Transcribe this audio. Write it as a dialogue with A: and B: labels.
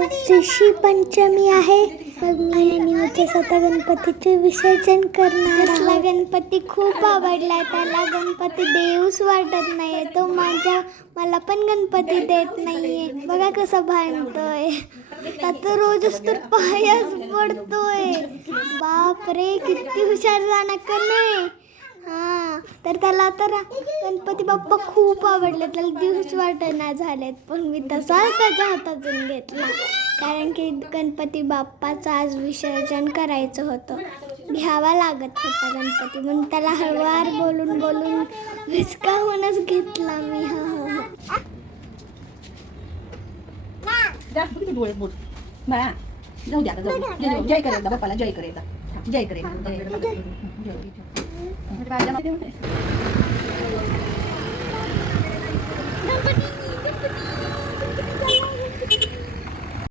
A: ऋषी पंचमी आहे. मग मी आणि स्वतः गणपतीचे विसर्जन करणार मला गणपती खूप आवडलाय त्याला गणपती देऊच वाटत नाही तो माझ्या मला पण गणपती देत नाहीये. बघा कसं भांडतोय. आता रोजच तर पायाच पडतोय. बाप रे किती हुशार जाणार का नाही हा. तर त्याला तर गणपती बाप्पा खूप आवडले त्याला दिवस वाटणा झालेत पण मी तसा त्याच्या हातातून घेतला. कारण की गणपती बाप्पाचं आज विसर्जन करायचं होतं. घ्यावा लागत होता गणपती म्हणून त्याला हळवार बोलून बोलून विचकावूनच घेतला मी. हा हा हा.
B: जाऊ द्या जय करेल बाप्पाला जय करेल. जय करेल. जय करेल. म्हणजे बाळाला माहिती आहे?
A: गणपती